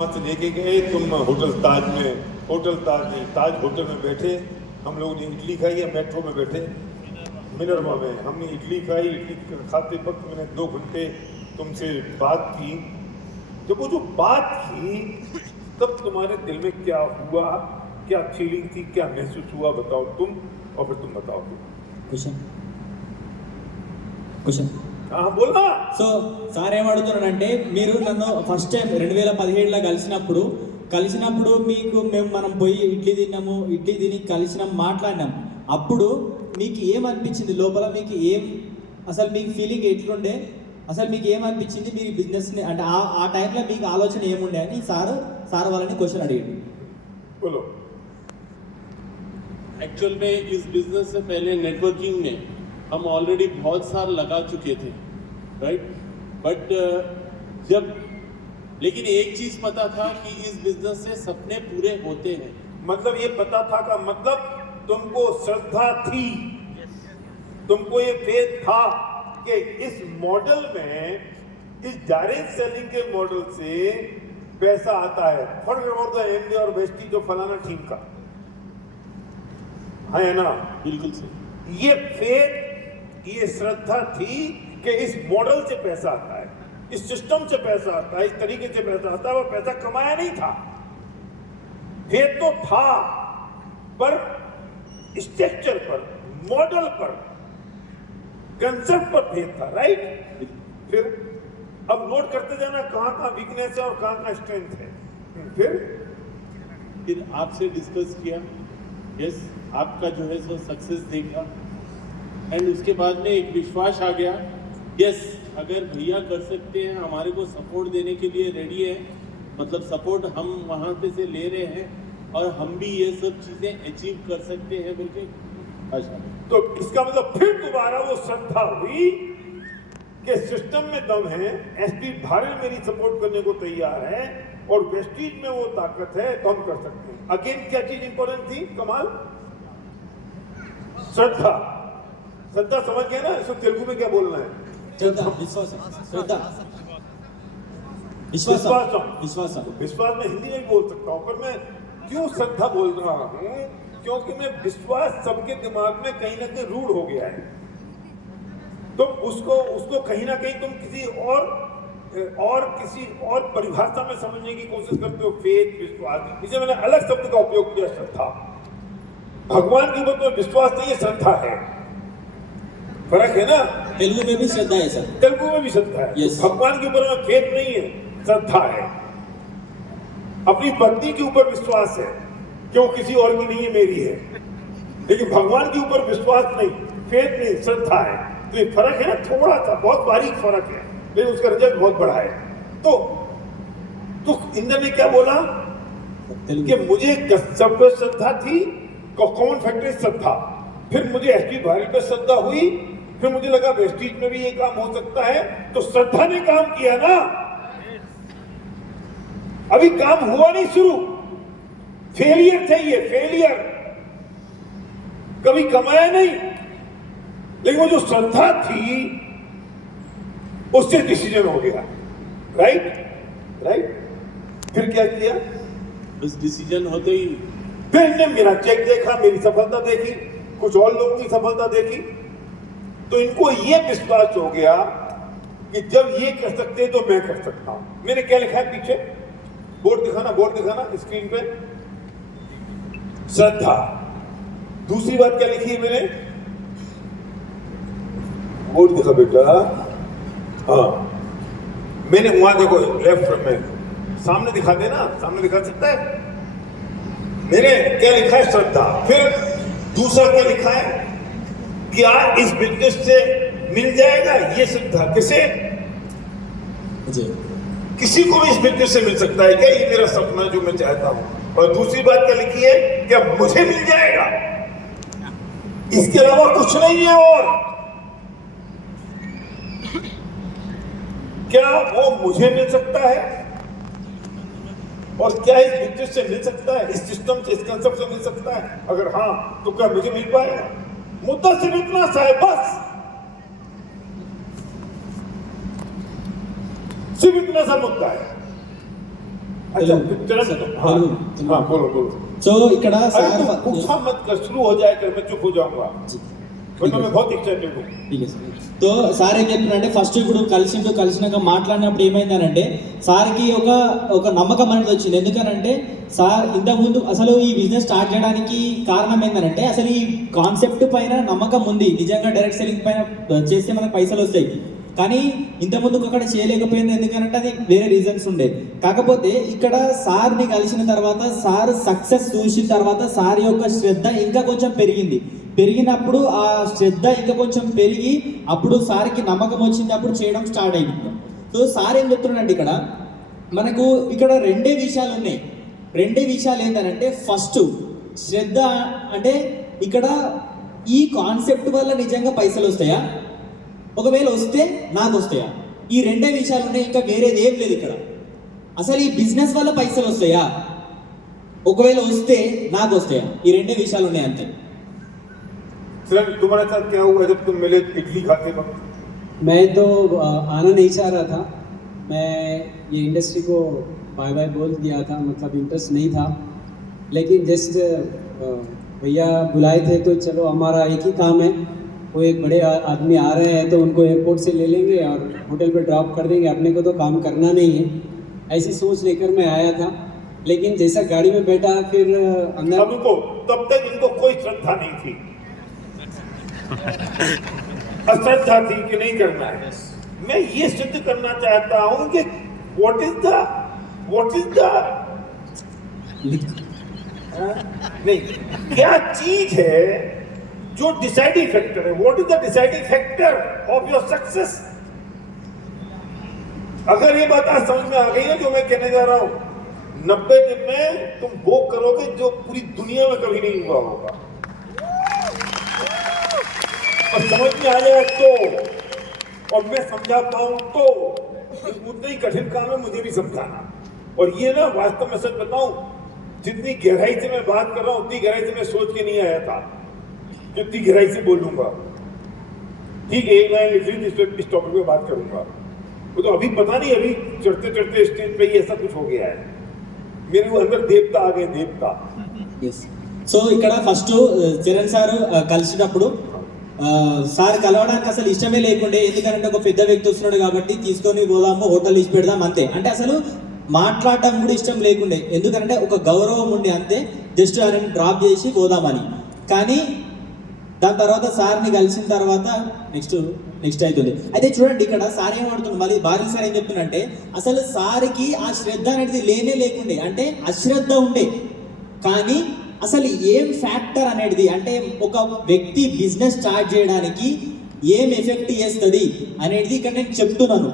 से लेके गए तुम होटल ताज में, होटल ताज नहीं, ताज होटल में बैठे, हम लोगों ने इडली खाई, या मेट्रो में बैठे मिनरमा में हमने इडली खाई। इडली खाते वक्त मैंने 2 घंटे तुमसे बात की। जब वो जो बात की तब तुम्हारे दिल में क्या हुआ, क्या फीलिंग थी, क्या महसूस हुआ, बताओ तुम, और फिर तुम बताओ तुम। క్వశ్చన్ बोलना। సో సార్ ఏమడుగుతున్నాడంటే, మీరు నన్ను ఫస్ట్ టైం 2017లో కలిసినప్పుడు మీకు మనం పోయి ఇడ్లీ తిని కలిసినాం, మాట్లాడినాం. అప్పుడు మీకు ఏమనిపించింది లోపల? మీకు అసలు మీకు ఫీలింగ్ ఎట్లుండే? అసలు మీకు ఏమనిపించింది? మీరు బిజినెస్ని అంటే ఆ టైంలో మీకు ఆలోచన ఏముండే అని సార్ వాళ్ళని క్వశ్చన్ అడిగాడు. बोलो। एक्चुअल में इस बिजनेस से पहले नेटवर्किंग में हम ऑलरेडी बहुत साल लगा चुके थे, राइट? बट लेकिन एक चीज पता था कि इस बिजनेस से सपने पूरे होते हैं. मतलब ये पता था का मतलब तुमको श्रद्धा थी, तुमको ये फेथ था कि इस मॉडल में, इस डायरेक्ट सेलिंग के मॉडल से पैसा आता है. फॉरगेट अबाउट द एमडी और वेस्टी जो फलाना टीम का है ना. बिल्कुल सही. ये फेथ, ये श्रद्धा थी कि इस मॉडल से पैसा आता है, इस सिस्टम से पैसा आता है, इस तरीके से पैसा आता है. वो पैसा कमाया नहीं था, फेथ तो था, पर स्ट्रक्चर पर, मॉडल पर, कंसेप्ट पर फेथ था, राइट? फिर अब नोट करते जाना कहां कहां वीकनेस है और कहां कहां स्ट्रेंथ है. फिर आपसे डिस्कस किया, यस, आपका जो है सो सक्सेस देखा, एंड उसके बाद में एक विश्वास आ गया, यस, अगर भैया कर सकते हैं, हमारे को सपोर्ट देने के लिए रेडी है, मतलब सपोर्ट हम वहाँ पे से ले रहे हैं और हम भी ये सब चीज़ें अचीव कर सकते हैं बोल के. अच्छा, तो इसका मतलब फिर दोबारा वो श्रद्धा हुई कि सिस्टम में दम है, एसपी भारत मेरी सपोर्ट करने को तैयार है और वेस्टीज में वो ताकत है, तो हम कर सकते हैं. अगेन क्या चीज इंपॉर्टेंट थी? कमाल, श्रद्धा. श्रद्धा समझ गए ना? इसको तेलुगु में क्या बोलना है? विश्वास में हिंदी में बोल सकता हूँ, पर मैं क्यों श्रद्धा बोल रहा हूँ? क्योंकि मैं विश्वास सबके दिमाग में कहीं ना कहीं रूढ़ हो गया है. तो उसको कहीं ना कहीं तुम किसी और परिभाषा में समझने की कोशिश करते हो. फेथ, विश्वास, इसे मैंने अलग शब्द का उपयोग किया, श्रद्धा. भगवान के ऊपर तो विश्वास नहीं है, श्रद्धा है. फर्क है ना? तेलुगु में भी श्रद्धा है सर. तेलुगु में भी श्रद्धा है. Yes. भगवान के ऊपर में फेथ नहीं है, श्रद्धा है. अपनी पत्नी के ऊपर विश्वास है कि वो किसी और की नहीं है, मेरी है. लेकिन भगवान के ऊपर विश्वास नहीं, फेथ नहीं, श्रद्धा है. तो ये फर्क है ना, थोड़ा सा, बहुत बारीक फर्क है, लेकिन उसका रिजल्ट बहुत बड़ा है. तो इंद्र ने क्या बोला कि मुझे सब पे श्रद्धा थी, कॉमन फैक्टर श्रद्धा. फिर मुझे एसपी भारत पे श्रद्धा हुई, फिर मुझे लगा वेस्टीज में भी ये काम हो सकता है, तो श्रद्धा ने काम किया ना. अभी काम हुआ नहीं शुरू, फेलियर थे ये, फेलियर, कभी कमाया नहीं. लेकिन वो जो श्रद्धा थी उससे डिसीजन हो गया, राइट? फिर क्या किया? बस डिसीजन होते ही फिर इनने मेरा चेक देखा, मेरी सफलता देखी, कुछ और लोगों की सफलता देखी, तो इनको ये विश्वास हो गया कि जब ये कर सकते तो मैं कर सकता हूं. मैंने क्या लिखा है पीछे? बोर्ड दिखाना स्क्रीन पे. श्रद्धा. दूसरी बात क्या लिखी है मैंने? बोर्ड दिखा बेटा. हाँ, मैंने वहां देखो, लेफ्ट में सामने दिखा देना, सामने दिखा सकता है. मैंने क्या लिखा है? श्रद्धा. फिर दूसरा क्या लिखा है? क्या इस बिजनेस से मिल जाएगा ये श्रद्धा? किसे? किसी को भी इस बिजनेस से मिल सकता है क्या? ये मेरा सपना जो मैं चाहता हूं. और दूसरी बात क्या लिखी है? क्या मुझे मिल जाएगा, इसके अलावा कुछ नहीं है. और क्या वो मुझे मिल सकता है? और क्या इस बिजनेस से मिल सकता है, इस सिस्टम से, इस कंसेप्ट से मिल सकता है? अगर हाँ, तो क्या मुझे मिल पाएगा? मुद्दा सिर्फ इतना सा है, बस सिर्फ इतना सा मुद्दा है. अच्छा चरण हाँ తెలుగు. हाँ बोलो बोलो సో ఇక్కడ अरे సార్ तुम पूछा मत कर शुरू हो जाए कर मैं चुप हो जाऊंगा वरना मैं बहुत एक्साइटेड हूँ సో సార్ ఏం చెప్తున్నారంటే ఫస్ట్ ఇప్పుడు కలిసినాక మాట్లాడినప్పుడు ఏమైందనంటే సార్కి ఒక నమ్మకం అనేది వచ్చింది. ఎందుకనంటే సార్ ఇంతకుముందు అసలు ఈ బిజినెస్ స్టార్ట్ చేయడానికి కారణం ఏంటంటే అసలు ఈ కాన్సెప్ట్ పైన నమ్మకం ఉంది. నిజంగా డైరెక్ట్ సెల్లింగ్ పైన చేస్తే మనకు పైసలు వస్తాయి. కానీ ఇంతకుముందు అక్కడ చేయలేకపోయింది ఎందుకంటే అది వేరే రీజన్స్ ఉండే. కాకపోతే ఇక్కడ సార్ని కలిసిన తర్వాత సార్ సక్సెస్ చూసిన తర్వాత సార్ యొక్క శ్రద్ధ ఇంకా కొంచెం పెరిగినప్పుడు ఆ శ్రద్ధ ఇంకా కొంచెం పెరిగి అప్పుడు సార్కి నమ్మకం వచ్చింది, అప్పుడు చేయడం స్టార్ట్ అయింది. సో సార్ ఏం చెప్తున్నాడంటే మనకు ఇక్కడ రెండే విషయాలు ఉన్నాయి. రెండే విషయాలు ఏంటంటే ఫస్ట్ శ్రద్ధ అంటే ఇక్కడ ఈ కాన్సెప్ట్ వల్ల నిజంగా పైసలు వస్తాయా, ఒకవేళ వస్తే నాకు వస్తాయా, ఈ రెండే విషయాలు ఉన్నాయి. ఇంకా వేరేది ఏం లేదు ఇక్కడ. అసలు ఈ బిజినెస్ వల్ల పైసలు వస్తాయా, ఒకవేళ వస్తే నాకు వస్తాయా, ఈ రెండే విషయాలు ఉన్నాయి అంతే. सर तुम्हारे साथ क्या हुआ जब तुम मिले इडली खाते वक्त? मैं तो आना नहीं चाह रहा था. मैं ये इंडस्ट्री को बाय बाय बोल दिया था, मतलब इंटरेस्ट नहीं था. लेकिन जस्ट भैया बुलाए थे तो चलो हमारा एक ही काम है, वो एक बड़े आदमी आ रहे हैं तो उनको एयरपोर्ट से ले लेंगे और होटल पे ड्रॉप कर देंगे, अपने को तो काम करना नहीं है. ऐसी सोच लेकर मैं आया था. लेकिन जैसा गाड़ी में बैठा फिर अंदर हमको तब तक इनको कोई श्रद्धा नहीं थी, अश्रद्धा थी कि नहीं करना है. मैं ये सिद्ध करना चाहता हूं कि व्हाट इज द नहीं क्या चीज है जो डिसाइडिंग फैक्टर है. What is the deciding factor of your success. अगर ये बात आज समझ में आ गई ना जो मैं कहने जा रहा हूं, 90 दिन में तुम वो करोगे जो पूरी दुनिया में कभी नहीं हुआ होगा. और समझ में आ जाए तो, और मैं समझा पाऊं तो उतना ही कठिन काम है मुझे भी समझाना. और ये ना वास्तव में सच बताऊं, जितनी गहराई से मैं बात कर रहा हूं उतनी गहराई से मैं सोच के नहीं आया था, जितनी गहराई से बोलूंगा. ठीक है, एक लाइन लिख ली इस टॉपिक पे बात करूंगा. वो तो अभी पता नहीं, अभी चढ़ते चढ़ते स्टेज पे ही ऐसा कुछ हो गया है. मेरे वो अंदर देवता आ गए, देवता. సో ఇక్కడ ఫస్ట్ చరణ్ సార్ కలిసినప్పుడు సార్ కలవడానికి అసలు ఇష్టమే లేకుండే. ఎందుకంటే ఒక పెద్ద వ్యక్తి వస్తున్నాడు కాబట్టి తీసుకొని పోదాము, హోటల్ ఇచ్చి పెడదాం అంతే. అంటే అసలు మాట్లాడటం కూడా ఇష్టం లేకుండే, ఎందుకంటే ఒక గౌరవం ఉండే అంతే, జస్ట్ ఆయన డ్రాప్ చేసి పోదామని. కానీ దాని తర్వాత సార్ని కలిసిన తర్వాత నెక్స్ట్ అవుతుంది. అయితే చూడండి ఇక్కడ సార్ ఏమడుతుంది, మళ్ళీ బారిల్ సార్ ఏం చెప్తున్నంటే అసలు సార్కి ఆ శ్రద్ధ అనేది లేకుండే, అంటే అశ్రద్ధ ఉండే. కానీ అసలు ఏం ఫ్యాక్టర్ అనేది, అంటే ఒక వ్యక్తి బిజినెస్ స్టార్ట్ చేయడానికి ఏం ఎఫెక్ట్ చేస్తుంది అనేది ఇక్కడ నేను చెప్తున్నాను.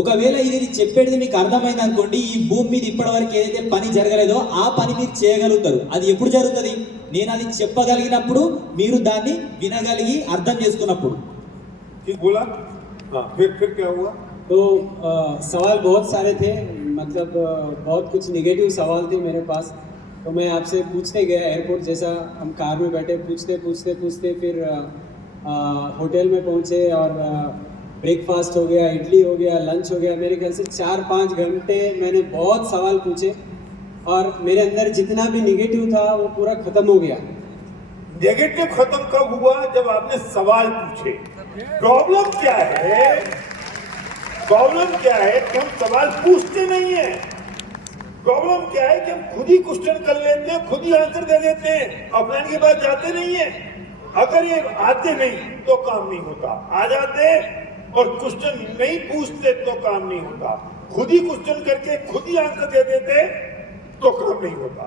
ఒకవేళ ఇది చెప్పేది మీకు అర్థమైంది అనుకోండి, ఈ భూమి మీద ఇప్పటివరకు ఏదైతే పని జరగలేదో ఆ పని మీరు చేయగలుగుతారు. అది ఎప్పుడు జరుగుతుంది, నేను అది చెప్పగలిగినప్పుడు, మీరు దాన్ని వినగలిగి అర్థం చేసుకున్నప్పుడు. ठीक बोला. हाँ फिर क्या हुआ? तो सवाल बहुत सारे थे, मतलब बहुत कुछ निगेटिव सवाल थे मेरे पास. तो मैं आपसे पूछते गया एयरपोर्ट, जैसा हम कार में बैठे पूछते फिर होटल में पहुंचे और ब्रेकफास्ट हो गया, इडली हो गया, लंच हो गया. मेरे ख्याल से 4-5 घंटे मैंने बहुत सवाल पूछे और मेरे अंदर जितना भी निगेटिव था वो पूरा खत्म हो गया. नेगेटिव खत्म कब हुआ? जब आपने सवाल पूछे. प्रॉब्लम क्या है? तुम सवाल पूछते नहीं है. प्रॉब्लम क्या है कि हम खुद ही क्वेश्चन कर लेते हैं, खुद ही आंसर दे देते हैं, अपने के पास जाते नहीं है. अगर ये आते नहीं तो काम नहीं होता, आ जाते और क्वेश्चन नहीं पूछते तो काम नहीं होता. खुद ही क्वेश्चन करके खुद ही आंसर दे देते तो काम नहीं होता.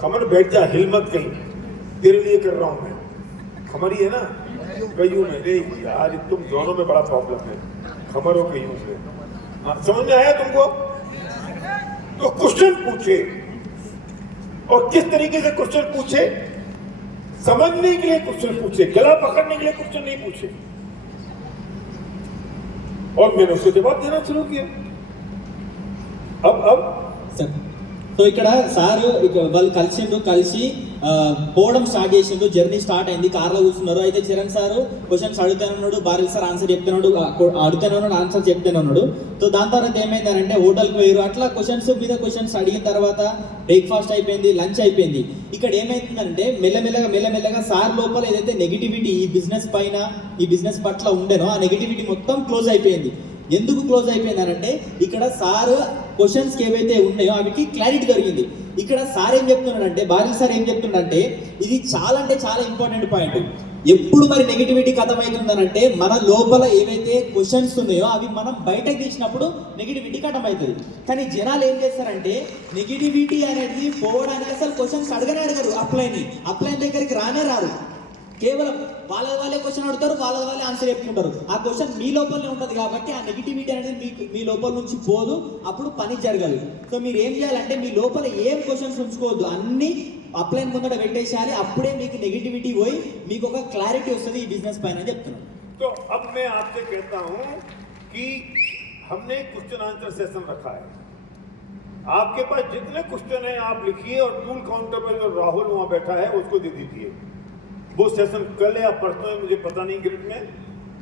खमर बैठ जा, हिल मत कहीं, तेरे लिए कर रहा हूं मैं. खमर ही है ना, कहीं नहीं रे यार, तुम दोनों में बड़ा प्रॉब्लम है. खमर हो कहीं से. हाँ, समझ में आया तुमको? तो क्वेश्चन पूछे, और किस तरीके से क्वेश्चन पूछे? समझने के लिए क्वेश्चन पूछे, गला पकड़ने के लिए क्वेश्चन नहीं पूछे. और मैंने उसको जवाब देना शुरू किया. अब సో ఇక్కడ సార్ వాళ్ళు కలిసి పోవడం స్టార్ట్ చేసిండు, జర్నీ స్టార్ట్ అయింది, కార్లో కూర్చున్నారు. అయితే చరణ్ సార్ క్వశ్చన్స్ అడుగుతూనే ఉన్నాడు, బారిల్ సార్ ఆన్సర్ చెప్తున్నాడు, అడుగుతూనే ఉన్నాడు, ఆన్సర్ చెప్తూనే ఉన్నాడు. సో దాని తర్వాత ఏమైందంటే హోటల్కి పోయారు. అట్లా క్వశ్చన్స్ మీద క్వశ్చన్స్ అడిగిన తర్వాత బ్రేక్ఫాస్ట్ అయిపోయింది, లంచ్ అయిపోయింది. ఇక్కడ ఏమైందంటే మెల్లమెల్లగా సార్ లోపల ఏదైతే నెగిటివిటీ ఈ బిజినెస్ పైన ఈ బిజినెస్ పట్ల ఉండేనో ఆ నెగిటివిటీ మొత్తం క్లోజ్ అయిపోయింది. ఎందుకు క్లోజ్ అయిపోయిందనంటే ఇక్కడ సార్ క్వశ్చన్స్కి ఏవైతే ఉన్నాయో అవికి క్లారిటీ జరిగింది. ఇక్కడ సార్ ఏం చెప్తున్నాడంటే, బారిల్ సార్ ఏం చెప్తున్నాడంటే ఇది చాలా అంటే చాలా ఇంపార్టెంట్ పాయింట్. ఎప్పుడు మరి నెగిటివిటీ కథమవుతుందనంటే మన లోపల ఏవైతే క్వశ్చన్స్ ఉన్నాయో అవి మనం బయటకు తీసినప్పుడు నెగిటివిటీ కథమవుతుంది. కానీ జనాలు ఏం చేస్తారంటే నెగిటివిటీ అనేది పోవడానికి అసలు క్వశ్చన్స్ అడగరు, అప్లైన్ దగ్గరికి రారు. కేవలం వాళ్ళే క్వశ్చన్ అడుగుతారు, వాళ్ళే ఆన్సర్ చెప్పుకుంటారు. ఆ క్వశ్చన్ మీ లోపలనే ఉంటుంది కాబట్టి ఆ నెగిటివిటీ అనేది మీ లోపల నుంచి పోదు, అప్పుడు పని జరగదు. సో మీరు ఏం చేయాలంటే మీ లోపల ఏం క్వశ్చన్స్ ఉంచుకోవద్దు, అన్ని అప్లైన్ ముందట పెట్టేసేయాలి. అప్పుడే మీకు నెగిటివిటీ పోయి మీకు ఒక క్లారిటీ వస్తుంది ఈ బిజినెస్ పైన అని చెప్తున్నాను. तो अब मैं आपसे कहता हूं कि हमने क्वेश्चन आंसर सेशन रखा है. आपके पास जितने क्वेश्चन है आप लिखिए और टूल काउंटर पर जो राहुल वहां बैठा है उसको दे दीजिए. वो सेशन कल या परसों है मुझे पता नहीं ग्रिड में,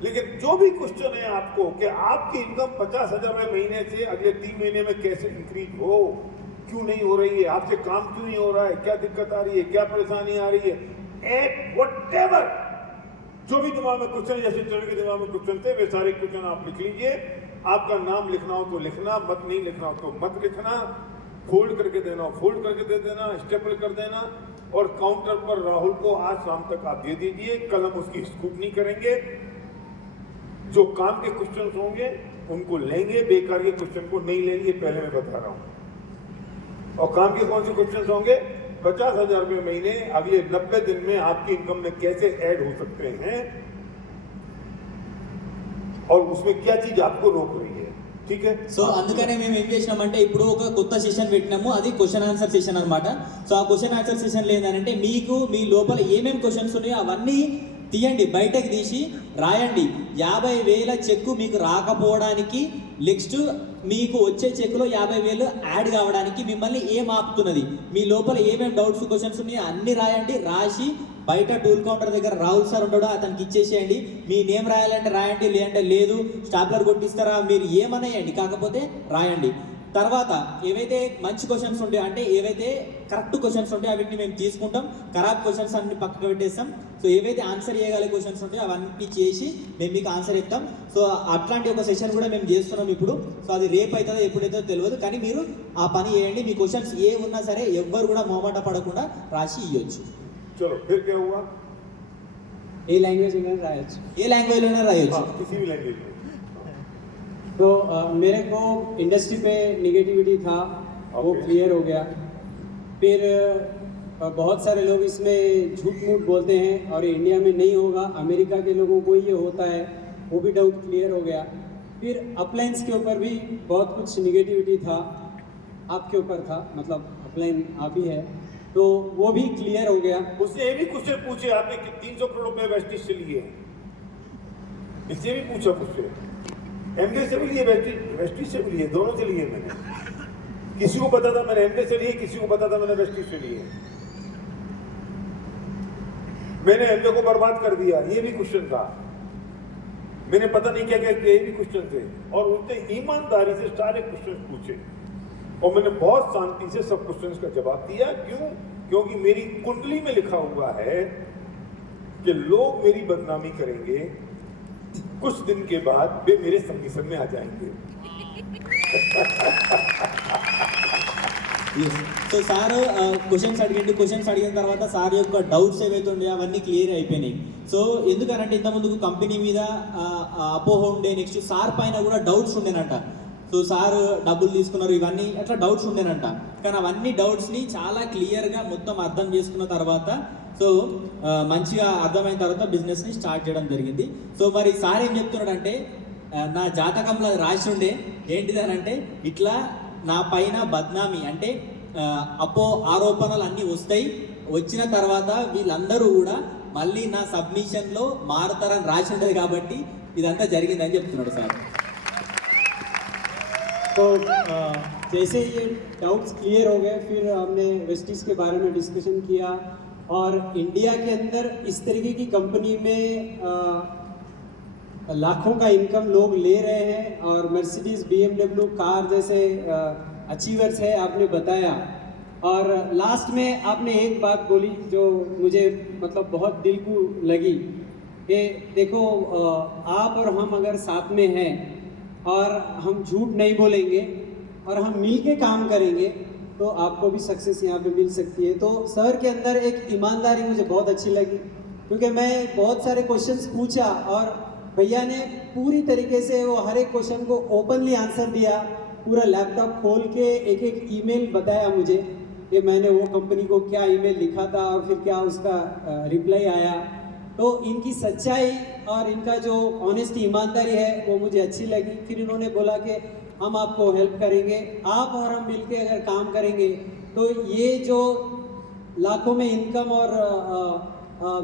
लेकिन जो भी क्वेश्चन है आपको कि आपकी इनकम 50,000 महीने से अगले 3 महीने में कैसे इंक्रीज हो, क्यों नहीं हो रही है, आपसे काम क्यों नहीं हो रहा है, क्या दिक्कत आ रही है, क्या परेशानी आ रही है, एट व्हाटएवर जो भी दिमाग में क्वेश्चन, जैसे चरण के दिमाग में क्वेश्चन थे वे सारे क्वेश्चन आप लिख लीजिए. आपका नाम लिखना हो तो लिखना, मत नहीं लिखना हो तो मत लिखना, फोल्ड करके देना हो फोल्ड करके दे देना, स्टेपल कर देना और काउंटर पर राहुल को आज शाम तक आप दे दीजिए. कल हम उसकी स्क्रूटनी करेंगे. जो काम के क्वेश्चन होंगे उनको लेंगे, बेकार के क्वेश्चन को नहीं लेंगे, पहले मैं बता रहा हूं. और काम के कौन से क्वेश्चन होंगे? 50,000 रुपये महीने अगले 90 दिन में आपकी इनकम में कैसे ऐड हो सकते हैं और उसमें क्या चीज आपको रोक रही है. ठीक है. సో అందుకనే మేము ఏం చేసినామంటే ఇప్పుడు ఒక కొత్త సెషన్ పెట్టినాము, అది క్వశ్చన్ ఆన్సర్ సెషన్ అన్నమాట. సో ఆ క్వశ్చన్ ఆన్సర్ సెషన్ ఏంటంటే మీకు మీ లోపల ఏమేమి క్వశ్చన్స్ ఉన్నాయో అవన్నీ తీయండి, బయటకు తీసి రాయండి. 50,000 చెక్కు మీకు రాకపోవడానికి, నెక్స్ట్ మీకు వచ్చే చెక్కులో 50,000 యాడ్ కావడానికి మిమ్మల్ని ఏం ఆపుతున్నది, మీ లోపల ఏమేమి డౌట్స్ క్వశ్చన్స్ ఉన్నాయో అన్ని రాయండి. రాసి బయట టూల్ కౌంటర్ దగ్గర రాహుల్ సార్ ఉంటాడో అతనికి ఇచ్చేసేయండి. మీ నేమ్ రాయాలంటే రాయండి, లేదంటే లేదు, స్టాప్లర్ కొట్టిస్తారా, మీరు ఏమనేయండి, కాకపోతే రాయండి. తర్వాత ఏవైతే మంచి క్వశ్చన్స్ ఉంటాయో అంటే ఏవైతే కరెక్ట్ క్వశ్చన్స్ ఉంటాయో అవిటిని మేము తీసుకుంటాం, ఖరాబ్ క్వశ్చన్స్ అన్ని పక్కకు పెట్టేస్తాం. సో ఏవైతే ఆన్సర్ చేయగల క్వశ్చన్స్ ఉంటాయో అవన్నీ చేసి మేము మీకు ఆన్సర్ ఇస్తాం. సో అట్లాంటి ఒక సెషన్ కూడా మేము చేస్తున్నాం ఇప్పుడు. సో అది రేపు అవుతుందో ఎప్పుడైతే తెలియదు, కానీ మీరు ఆ పని చేయండి. మీ క్వశ్చన్స్ ఏ ఉన్నా సరే ఎవ్వరు కూడా మొహమాట పడకుండా రాసి ఇవ్వచ్చు. चलो फिर क्या हुआ? ఏ లాంగ్వేజ్ అయినా రాయొచ్చు, ఏ లాంగ్వేజ్లోనే రాయొచ్చు. किसी भी लैंग्वेज में. तो मेरे को इंडस्ट्री पे निगेटिविटी था, वो क्लियर हो गया. फिर बहुत सारे लोग इसमें झूठ मूठ बोलते हैं और इंडिया में नहीं होगा, अमेरिका के लोगों को ये होता है, वो भी डाउट क्लियर हो गया. फिर अपलाइंस के ऊपर भी बहुत कुछ निगेटिविटी था, आपके ऊपर था, मतलब अपलाइन आप ही है, तो वो भी क्लियर हो गया. उससे ये भी क्वेश्चन पूछे आपने कि 300 करोड़ रुपए वेस्टिज से लिए, इससे भी पूछा मुझसे. एमडे से भी लिए, वेस्टिज से भी लिए, दोनों से लिए मैंने. किसी को पता था मैंने एमडे से लिए, किसी को पता था मैंने वेस्टिज से लिए. मैंने एमडे को बर्बाद कर दिया, ये भी क्वेश्चन था. मैंने पता नहीं क्या क्या किया, ये भी क्वेश्चन थे. और उसने ईमानदारी से सारे क्वेश्चन पूछे और मैंने बहुत शांति से सब क्वेश्चंस का जवाब दिया. क्यों? क्योंकि मेरी कुंडली में लिखा हुआ है कि लोग मेरी बदनामी करेंगे, कुछ दिन के बाद वे मेरे सबमिशन में आ जाएंगे. సో సార్ క్వశ్చన్స్ అడిగిన తర్వాత సార్ యొక్క డౌట్స్ ఏవైతే ఉన్నాయో అవన్నీ క్లియర్ అయిపోయినాయి. సో ఎందుకనంటే ఇంతకుముందుకు కంపెనీ మీద అపోహ ఉండే, నెక్స్ట్ సార్ పైన కూడా డౌట్స్ ఉండేనంట. సో సార్ డబ్బులు తీసుకున్నారు, ఇవన్నీ అట్లా డౌట్స్ ఉండేనంట. కానీ అవన్నీ డౌట్స్ని చాలా క్లియర్గా మొత్తం అర్థం చేసుకున్న తర్వాత, సో మంచిగా అర్థమైన తర్వాత బిజినెస్ని స్టార్ట్ చేయడం జరిగింది. సో మరి సార్ ఏం చెప్తున్నాడంటే, నా జాతకంలో రాసి ఉండే ఏంటిదనంటే ఇట్లా నా పైన బద్నామీ అంటే ఆరోపణలు అన్నీ వస్తాయి, వచ్చిన తర్వాత వీళ్ళందరూ కూడా మళ్ళీ నా సబ్మిషన్లో మారుతారని రాసి ఉంటుంది, కాబట్టి ఇదంతా జరిగిందని చెప్తున్నాడు సార్. तो जैसे ये डाउट्स क्लियर हो गए, फिर हमने वेस्टिज के बारे में डिस्कशन किया और इंडिया के अंदर इस तरीके की कंपनी में लाखों का इनकम लोग ले रहे हैं और मर्सिडीज BMW कार जैसे अचीवर्स है आपने बताया। और लास्ट में आपने एक बात बोली जो मुझे मतलब बहुत दिल को लगी कि देखो आप और हम अगर साथ में हैं और हम झूठ नहीं बोलेंगे और हम मिल के काम करेंगे तो आपको भी सक्सेस यहाँ पे मिल सकती है। तो सर के अंदर एक ईमानदारी मुझे बहुत अच्छी लगी, क्योंकि मैं बहुत सारे क्वेश्चंस पूछा और भैया ने पूरी तरीके से वो हर एक क्वेश्चन को ओपनली आंसर दिया, पूरा लैपटॉप खोल के एक एक ईमेल बताया मुझे कि मैंने वो कंपनी को क्या ईमेल लिखा था और फिर क्या उसका रिप्लाई आया। तो इनकी सच्चाई और इनका जो ऑनेस्टी ईमानदारी है वो मुझे अच्छी लगी। फिर इन्होंने बोला कि हम आपको हेल्प करेंगे, आप और हम मिलके अगर काम करेंगे तो ये जो लाखों में इनकम और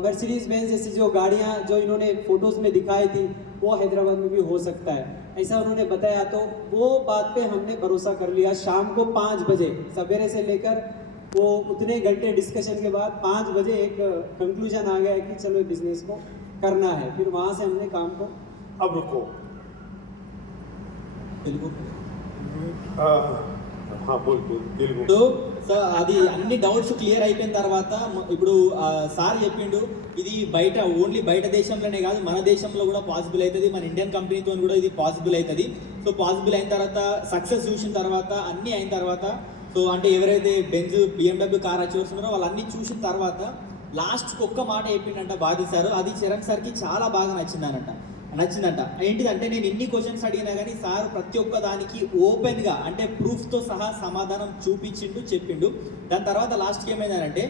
मर्सिडीज बेंज जैसी जो गाड़ियाँ जो इन्होंने फोटोज में दिखाई थी वो हैदराबाद में भी हो सकता है, ऐसा उन्होंने बताया। तो वो बात पे हमने भरोसा कर लिया। शाम को 5 बजे सवेरे से लेकर वो उतने घंटे डिस्कशन के बाद 5 बजे एक कंक्लूजन आ गया कि चलो बिजनेस को करना है। फिर वहाँ से हमने काम को अब रुको, हाँ बोल తెలుగు ఇప్పుడు సార్ అది అన్ని డౌట్స్ క్లియర్ అయిపోయిన తర్వాత ఇప్పుడు సార్ చెప్పిండు ఇది బయట ఓన్లీ బయట దేశంలోనే కాదు మన దేశంలో కూడా పాసిబుల్ అవుతుంది, మన ఇండియన్ కంపెనీతో కూడా ఇది పాసిబుల్ అవుతుంది. సో పాసిబుల్ అయిన తర్వాత సక్సెస్ చూసిన తర్వాత అన్నీ అయిన తర్వాత సో అంటే ఎవరైతే బెంజ్ BMW కార్ అచీవర్స్ ఉన్నారో వాళ్ళన్నీ చూసిన తర్వాత లాస్ట్కి ఒక్క మాట చెప్పిండంట బాధి సార్, అది చరణ్ సార్కి చాలా బాగా నచ్చిందంట. ఏంటిదంటే నేను ఇన్ని క్వశ్చన్స్ అడిగినా కానీ సార్ ప్రతి ఒక్క దానికి ఓపెన్గా అంటే ప్రూఫ్తో సహా సమాధానం చూపించిండు, చెప్పిండు. దాని తర్వాత లాస్ట్కి ఏమైందంటే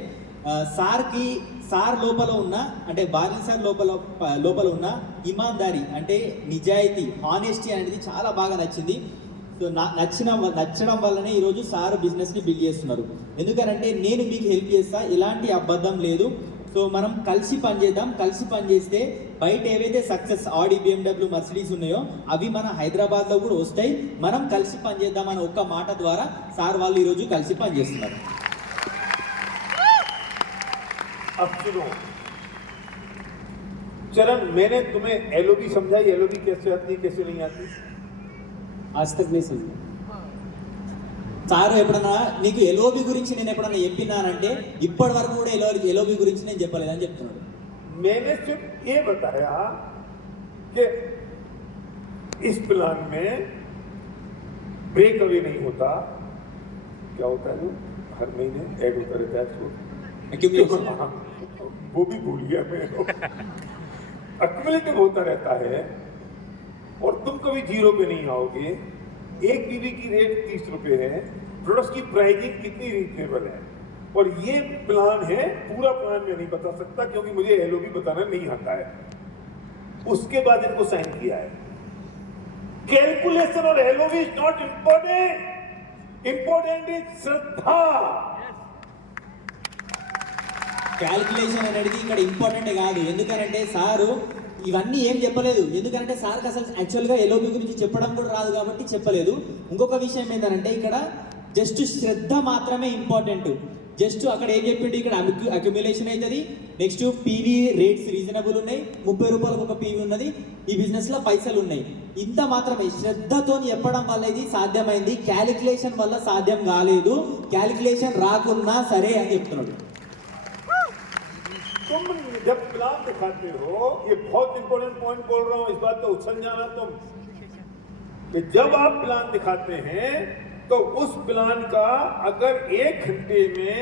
సార్ లోపల ఉన్న అంటే బాలి సార్ లోపల ఉన్న ఇమాందారీ అంటే నిజాయితీ, హానెస్టీ అనేది చాలా బాగా నచ్చింది. సో నచ్చడం వల్లనే ఈరోజు సార్ బిజినెస్ని బిల్డ్ చేస్తున్నారు. ఎందుకనంటే నేను మీకు హెల్ప్ చేస్తా, ఎలాంటి అబద్ధం లేదు. సో మనం కలిసి పనిచేద్దాం, కలిసి పనిచేస్తే బయట ఏవైతే సక్సెస్ ఆడి BMW మర్సిడీస్ ఉన్నాయో అవి మన హైదరాబాద్లో కూడా వస్తాయి. మనం కలిసి పనిచేద్దాం అనే ఒక్క మాట ద్వారా సార్ వాళ్ళు ఈరోజు కలిసి పనిచేస్తున్నారు. अब सुनो चरण, मैंने तुम्हें LOB समझाई, LOB कैसे आती है कैसे नहीं आती? आज तक नहीं समझा। సార్ ఎప్పుడన్నా నీకు ఎల్ఓబి గురించి నేను ఎప్పుడన్నా చెప్పినానంటే ఇప్పటి వరకు కూడా ఎల్ఓబి గురించి నేను చెప్పలేదని చెప్తున్నాడు. मैंने सिर्फ ये बताया कि इस प्लान में ब्रेक अवे नहीं होता, क्या होता है वो हर महीने ऐड होता रहता है उसको, Accumulation. वो भी भूल गया मैं, अक्यूमुलेटिव होता रहता है और तुम कभी जीरो पे नहीं आओगे. एक बीवी की रेट 30 रुपए है, प्रोडक्ट्स की प्राइसिंग कितनी रीजनेबल है और ये प्लान है. पूरा प्लान मैं नहीं बता सकता क्योंकि मुझे LOB बताना नहीं आता है. उसके बाद इनको साइन किया है. कैलकुलेशन और LOB is not important, important is श्रद्धा. క్యాలిక్యులేషన్ అనేది ఇక్కడ ఇంపార్టెంట్ కాదు. ఎందుకంటే సారు ఇవన్నీ ఏం చెప్పలేదు, ఎందుకంటే సార్కి అసలు యాక్చువల్గా ఎల్ఓబి గురించి చెప్పడం కూడా రాదు కాబట్టి చెప్పలేదు. ఇంకొక విషయం ఏంటంటే ఇక్కడ జస్ట్ శ్రద్ధ మాత్రమే ఇంపార్టెంట్. జస్ట్ అక్కడ ఏం చెప్పిండు, ఇక్కడ అక్యుములేషన్ అవుతుంది, నెక్స్ట్ పీవీ రేట్స్ రీజనబుల్ ఉన్నాయి, 30 రూపాయలకు ఒక పీవీ ఉన్నది, ఈ బిజినెస్లో పైసలు ఉన్నాయి, ఇంత మాత్రమే. శ్రద్ధతో చెప్పడం వల్ల ఇది సాధ్యమైంది, క్యాలిక్యులేషన్ వల్ల సాధ్యం కాలేదు. క్యాలిక్యులేషన్ రాకున్నా సరే అని చెప్తున్నాడు. तुम जब प्लान दिखाते हो, ये बहुत इंपॉर्टेंट पॉइंट बोल रहा हूं, इस बात पे उछल जाना तुम, कि जब आप प्लान दिखाते हैं तो उस प्लान का अगर 1 घंटे में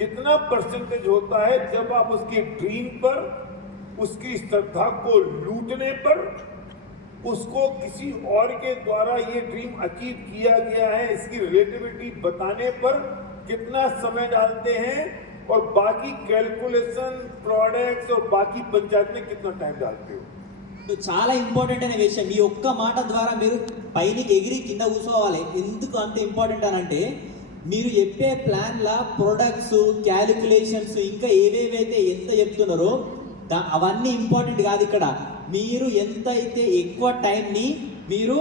कितना परसेंटेज होता है जब आप उसकी ड्रीम पर, उसकी श्रद्धा को लूटने पर, उसको किसी और के द्वारा ये ड्रीम अचीव किया गया है इसकी रिलेटिविटी बताने पर कितना समय डालते हैं और बाकी कैलकुलेशन प्रोडक्ट्स और बाकी पंचायत में कितना टाइम डालते हो. చాలా ఇంపార్టెంట్ అనే విషయం, ఈ ఒక్క మాట ద్వారా మీరు పైకి ఎగిరి కింద కూర్చోవాలి. ఎందుకు అంత ఇంపార్టెంట్ అని అంటే మీరు చెప్పే ప్లాన్ల ప్రొడక్ట్స్, క్యాలిక్యులేషన్స్ ఇంకా ఏవేవైతే ఎంత చెప్తున్నారో అవన్నీ ఇంపార్టెంట్ కాదు. ఇక్కడ మీరు ఎంత అయితే ఎక్కువ టైంని మీరు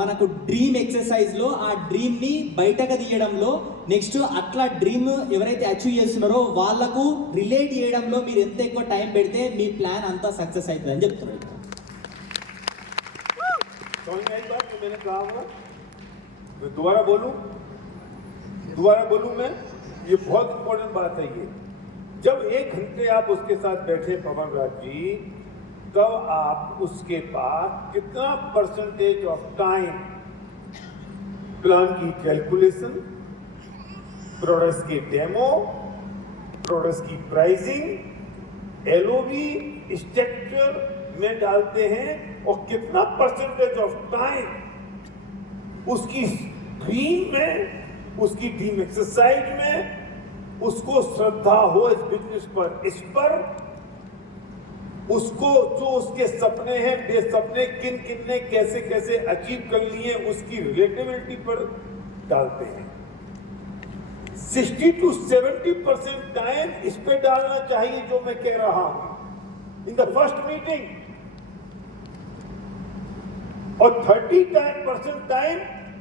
మనకు డ్రీమ్ ఎక్సర్సైజ్లో ఆ డ్రీమ్ని బయటకు తీయడంలో, నెక్స్ట్ అట్లా డ్రీమ్ ఎవరైతే అచీవ్ చేస్తున్నారో వాళ్ళకు రిలేట్ చేయడంలో మీరు ఎంత ఎక్కువ టైం పెడితే మీ ప్లాన్ అంతా సక్సెస్ అవుతుంది అని చెప్తున్నారు. समझ में आई बात जो मैंने कहा हुआ? मैं दोबारा बोलूं मैं, ये बहुत इंपॉर्टेंट बात है ये। जब 1 घंटे आप उसके साथ बैठे पवन राज जी, तब आप उसके पास कितना परसेंटेज ऑफ टाइम प्लान की कैलकुलेशन, प्रोडक्ट्स के डेमो, प्रोडक्ट्स की प्राइसिंग, एलओवी, स्ट्रक्चर में डालते हैं, और कितना परसेंटेज ऑफ टाइम उसकी ड्रीम में, उसकी ड्रीम एक्सरसाइज में, उसको श्रद्धा हो इस बिजनेस पर, इस पर उसको जो उसके सपने हैं, बेसपने किन किन ने कैसे कैसे अचीव कर लिए, उसकी रिलेटेबिलिटी पर डालते हैं। 60 to 70% टाइम इस पे डालना चाहिए जो मैं कह रहा हूं इन द फर्स्ट मीटिंग, और 30% टाइम